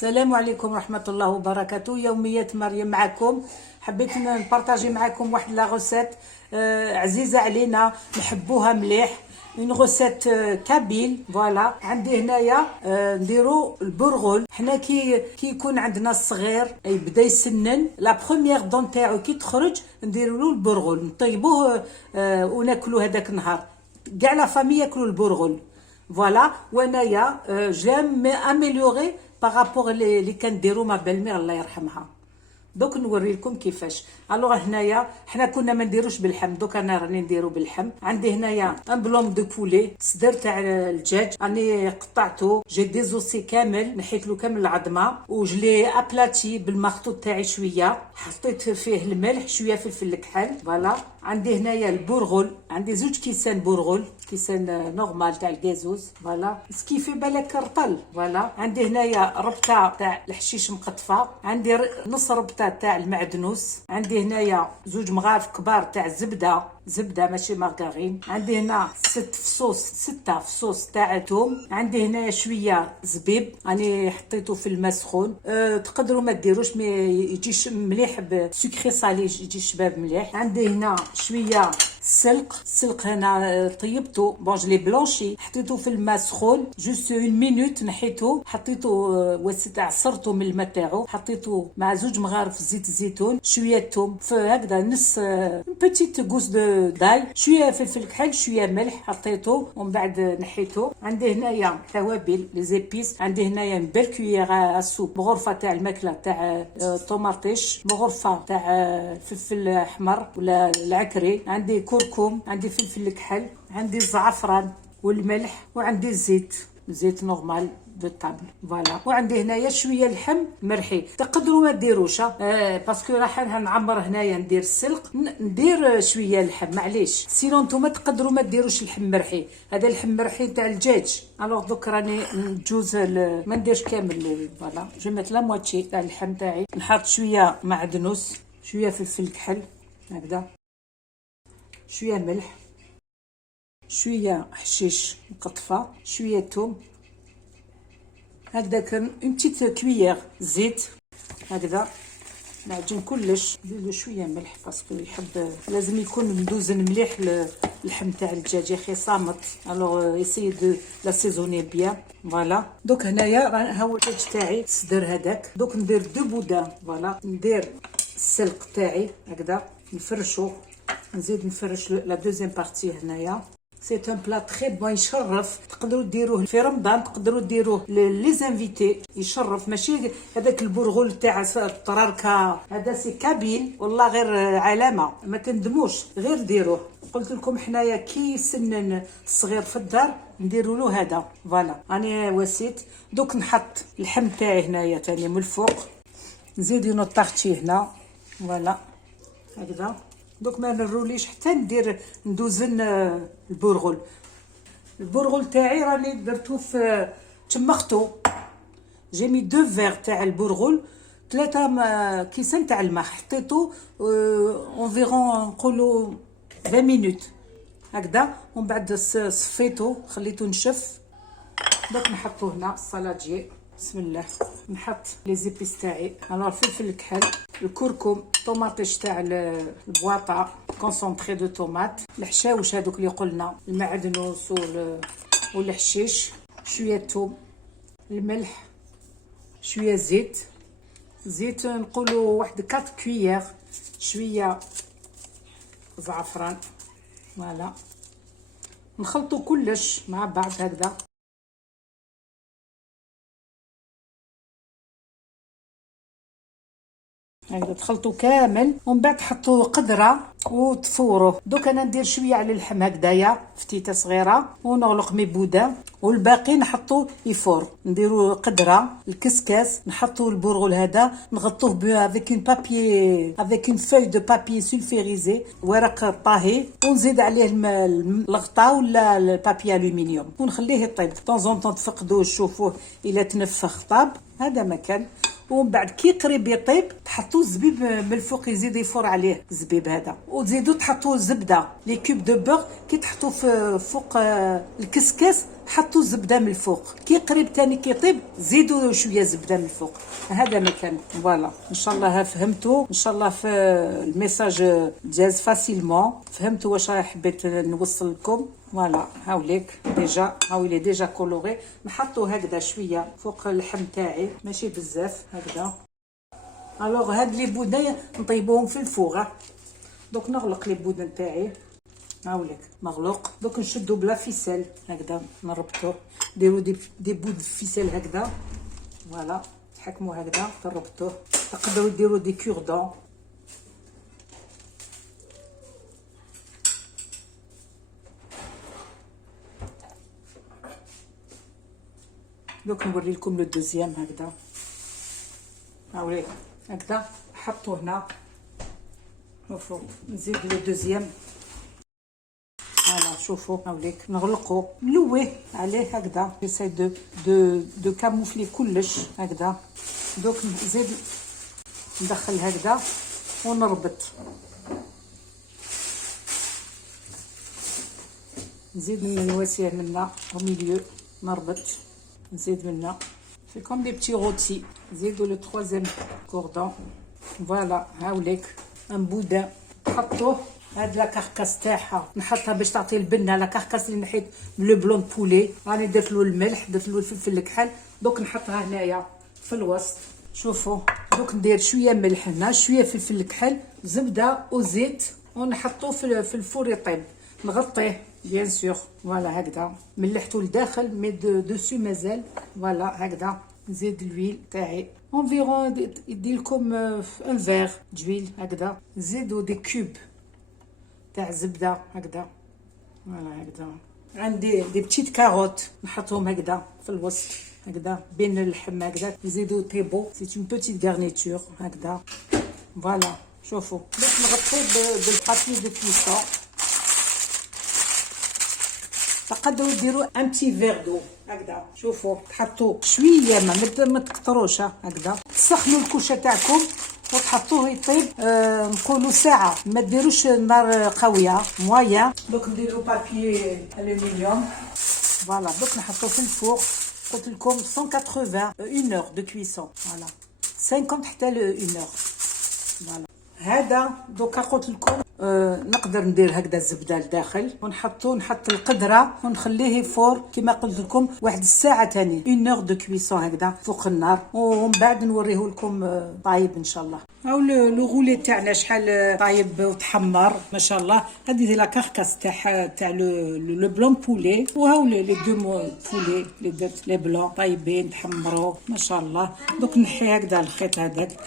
السلام عليكم ورحمة الله وبركاته. يوميات مريم معكم. حبيت نبارطاجي معكم واحد لا غوسيت عزيزة علينا، نحبوها مليح. اون غوسيت كابيل. فوالا عندي هنايا نديرو البرغل. حنا كي يكون عندنا الصغير يبدا يسنن، لا بروميير دون تاعو كي تخرج نديرو له البرغل، نطيبوه وناكلو هذاك النهار. كاع لا فامي ياكلوا البرغل. فوالا وانايا جيم اميليوري بارابور اللي كنديرو ما بالمير الله يرحمها. دوك نوري لكم كيفاش. الوغ هنايا حنا كنا ما نديروش باللحم، دوك انا راني نديرو باللحم. عندي هنايا ان بلوم دو بولي، صدر تاع الدجاج راني قطعته، جي ديزوسي كامل، نحيت له كامل العظمه وجلي ابلاتي بالمخطوط تاعي شويه، حطيت فيه الملح شويه فلفل الكحل. فوالا عندي هنايا البرغل، عندي زوج كيسان برغل، كيسان نورمال تاع الكازوز. فوالا سكيفي بالك رطل. فوالا عندي هنايا ربطه تاع الحشيش مقطفه، عندي نص ربطه تاع المعدنوس، عندي هنايا زوج مغارف كبار تاع زبده ماشي مارغرين، عندي هنا 6 فصوص تاع توم، عندي هنايا شويه زبيب راني حطيته في الماء سخون. تقدروا ما ديروش مي يجيش مليح بسكري صالي، يجي شباب مليح. عندي هنا شويه السلق هنا طيبته بون جلي بلونشي، حطيته في الماء سخون جوست 1 مينوت، نحيته حطيته وسط عصرته من الماء تاعو، حطيته مع زوج مغارف زيت الزيتون، شويه توم هكذا، نص بيتيت غوس دو داي، شويه فلفل كحل، شويه ملح، حطيته ومن بعد نحيته. عندي هنايا توابل لي زيبيس، عندي هنايا بيل كويير السوب، بغرفه تاع الماكله تاع طوماطيش، بغرفه تاع فلفل احمر ولا العكري، عندي كركم، عندي فلفل الكحل، عندي الزعفران والملح، وعندي زيت نورمال بالطبل. فوالا وعندي هنايا شويه لحم مرحي، تقدروا ما ديروش باسكو راح نعمر هنايا ندير السلق، ندير شويه لحم معليش، سينو نتوما تقدروا ما ديروش اللحم مرحي، هذا اللحم مرحي تاع الدجاج. الوغ دوك راني نجوز ما نديرش كامل. فوالا جو ميت لا موتشي تاع اللحم تاعي، نحط شويه معدنوس، شويه فلفل كحل هكذا، شويه ملح، شويه حشيش مقطفه، شويه توم هكذا، اون بتيت كويير زيت هكذا، نعجن كلش، ندير شويه ملح باسكو يحب لازم يكون مدوزن مليح اللحم تاع الدجاج، يا اخي صامت. الوغ ايسيي دو لاسيزوني بيان. فوالا دوك هنايا ها هو الدجاج تاعي صدر هذاك، دوك ندير دو بودان. فوالا ندير السلق تاعي هكذا نفرشو، نزيد نفرش لا دوزيام بارتي هنايا. سي ان بلا تري بون، يشرف. تقدروا ديروه في رمضان، تقدروا ديروه لي زانفيتي، يشرف. ماشي هذاك البرغل تاع الطراركه، هذا سي كابيل والله غير علامه، ما تندموش غير ديروه. قلت لكم حنايا كي سنن الصغير في الدار نديروا له هذا. فوالا راني وسيت. دوك نحط اللحم تاعي هنايا ثاني من الفوق، نزيد اون طارتي هنا. فوالا هكذا. دوك ما نروليش حتى ندوزن البرغل تاعي راني درتو في تمختو، جيمي 2 فيغ تاع البرغل، 3 كيسان تاع الماء، حطيتو اونفيرون نقولوا 20 مينوت هكذا، ومن بعد صفيتو خليتو نشف. دوك نحطو هنا السلاجي، بسم الله. نحط لي زيبيس تاعي، الوغ الفلفل الكحل، الكركم، طوماطيش تاع البواطه كونسونطري دو طوماط، الحشاوش هذوك اللي قلنا، المعدنوس والحشيش، شويه ثوم، الملح، شويه زيت نقولوا واحد 4 كويير، شويه زعفران. فوالا نخلطوا كلش مع بعض هكذا. هكذا تخلطوا كامل، ومن بعد تحطوا قدره وتفوروه. دوك انا ندير شويه على اللحم هكذايا فتيته صغيره، ونغلق مي بودان، والباقي نحطوا يفور. نديروا قدره الكسكاس، نحطوا البرغل هذا، نغطوه افيك اون بابي، افيك اون فوي دو بابي سولفيريزي، ورق طاهي، ونزيد عليه الغطاء ولا البابي الومنيوم، ونخليه يطيب طون طون، تفقدوه تشوفوه الى تنفخ طاب. هذا مكان. ومن بعد كي قريب يطيب تحطوا الزبيب من الفوق، يزيد يفور عليه الزبيب هذا، وتزيدوا تحطوا زبده لي كوب دو بور كي تحطوا في فوق الكسكاس، حطوا الزبده من الفوق، كي قريب تاني كيطيب زيدوا شويه زبده من الفوق. هذا مكان فوالا. ان شاء الله فهمتوا، ان شاء الله في الميساج جاز فاسيلمون، فهمتوا واش حبيت نوصل لكم. فوالا هاوليك ديجا، هاولي ديجا كولوري. نحطوا هكذا شويه فوق اللحم تاعي، ماشي بزاف هكذا. الوغ هاد لي بودين نطيبوهم في الفوغ. دوك نغلق لي بودين تاعي، هاوليك مغلوق. دوك نشدو بلا فيسيل هكذا، نربطوه، ديروا دي بود فيسيل هكذا. فوالا تحكموا هكذا تربطوه. تقدروا ديروا دي كوردون. دوك نوري لكم لو دوزيام هكذا. هاوليك هكذا حطوه هنا. شوفوا نزيد لو دوزيام. فوالا شوفوا هاوليك نغلقو نلويه عليه هكذا. جيساي دو كاموفلي كلش هكذا. دوك نزيد ندخل هكذا ونربط. نزيد من الواسع منا او ميليو نربط. نزيد منا في كوم دي بتي روتي. نزيدو لو تروازيام كوردون. فوالا هاوليك ان بودان نحطوه. هاد لا كاركاس تاعها نحطها باش تعطي البنه. لا كاركاس اللي نحيت لو بلون بولي راني درت له الملح، درت له الفلفل الكحل. دوك نحطها هنايا في الوسط. شوفوا دوك ندير شويه ملح هنا، شويه فلفل الكحل، زبده وزيت، ونحطوه في الفور يطيب. نغطيه بيان سور. فوالا هكذا ملحته لداخل مي دوسو مازال. فوالا هكذا نزيد الويل تاعي انفيرون يدي لكم ان فيغ دويل هكذا. نزيدو دي كوب تاع زبده هكذا. فوالا هكذا. عندي دي بتيت كاروت نحطهم هكذا في الوسط هكذا بين اللحم هكذا. نزيدو تيبو سي اون بوتيت غارنيتور هكذا. فوالا شوفوا باش نغطيه بالبابي دو كويسون. تقدروا ديروا ان بتي فيغ دو هكذا. شوفوا تحطوا شويه ما تكثروش هكذا. تسخنوا الكوشه تاعكم وتحطوه يطيب نقولوا ساعه. ما ديروش النار قويه مويا. دوك نديروا بابي الومنيوم. فوالا دوك نحطوه في الفوق. قلت لكم 180 1 اور دو كويسون. فوالا 50 حتى ل 1 اور. فوالا هذا دوكا قلت لكم نقدر ندير هكذا الزبده لداخل نحط القدره ونخليه فور كما قلت لكم واحد الساعه ثاني 1 اور دو كويسون هكذا فوق النار. ومن بعد نوريه لكم طايب ان شاء الله. هاو لو غولي تاعنا شحال طايب وتحمر ما شاء الله. هذه لا كاركاس تاع لو بلون بولي. وهاو لي دو بولي لي درت لي بلون طايبين تحمروا ما شاء الله. دوك نحي هكذا الخيط هذاك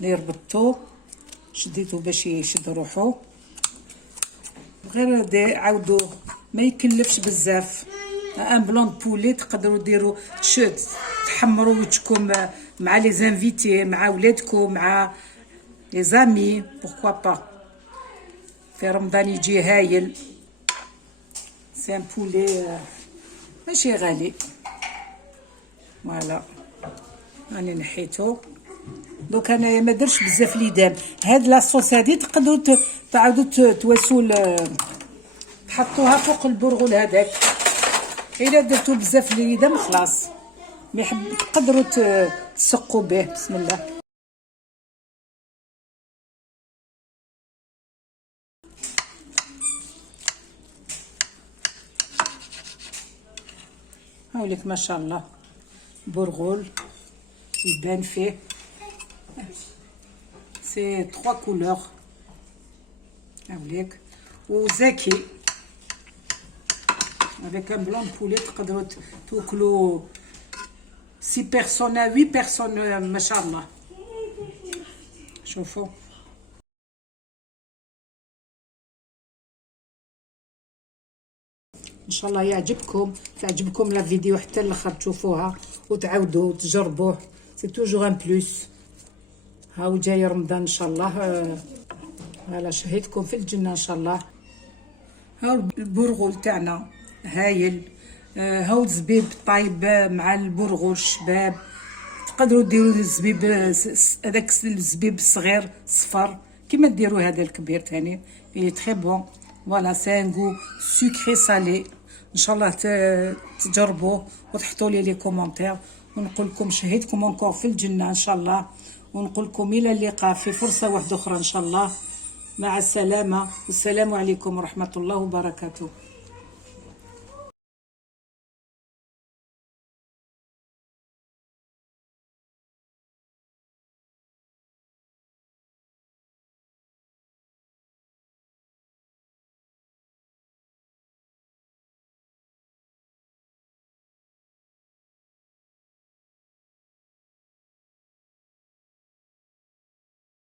اللي ربطو شديتو باش يشد روحو. غير عاودو ما يكلفش بزاف. ان بلون بولي تقدروا ديروا تشوت تحمروا وجهكم مع لي زانفيتي مع ولادكم مع لي زامي بوركوا با. في رمضان يجي هايل. سي ان بولي ماشي غالي. فوالا راني نحيتو. دوك انايا ما درتش بزاف ليدام. هاد لاصوص هادي تقدروا تعاودوا تواسوا تحطوها فوق البرغل هذاك. الا درتو بزاف ليدام خلاص ما يحب تقدروا تسقوا به. بسم الله. هاوليك ما شاء الله برغل يبان فيه. سي 3 كولور هاوليك وزاكي avec un blanc de poulet تقدروا توكلوا 6 بيرسون 8 بيرسون ما شاء الله. شوفوا ان شاء الله يعجبكم. تعجبكم لا فيديو حتى الاخر تشوفوها وتعاودوا تجربوه. سي توجور ان بلوس. هاو جاي رمضان ان شاء الله. هلا شهيتكم في الجنه ان شاء الله. هاو البرغل تاعنا هايل. هاو الزبيب طايب مع البرغل الشباب. تقدروا ديروا الزبيب هذاك الزبيب الصغير صفر كيما ديروا هذا الكبير ثاني اللي تري بون. فوالا سي ان غو سكري سالي. ان شاء الله تجربوه وتحطوا لي كومونتير، ونقول لكم شهيتكم انكور في الجنه ان شاء الله، ونقول لكم الى اللقاء في فرصه واحده اخرى ان شاء الله. مع السلامه، والسلام عليكم ورحمه الله وبركاته.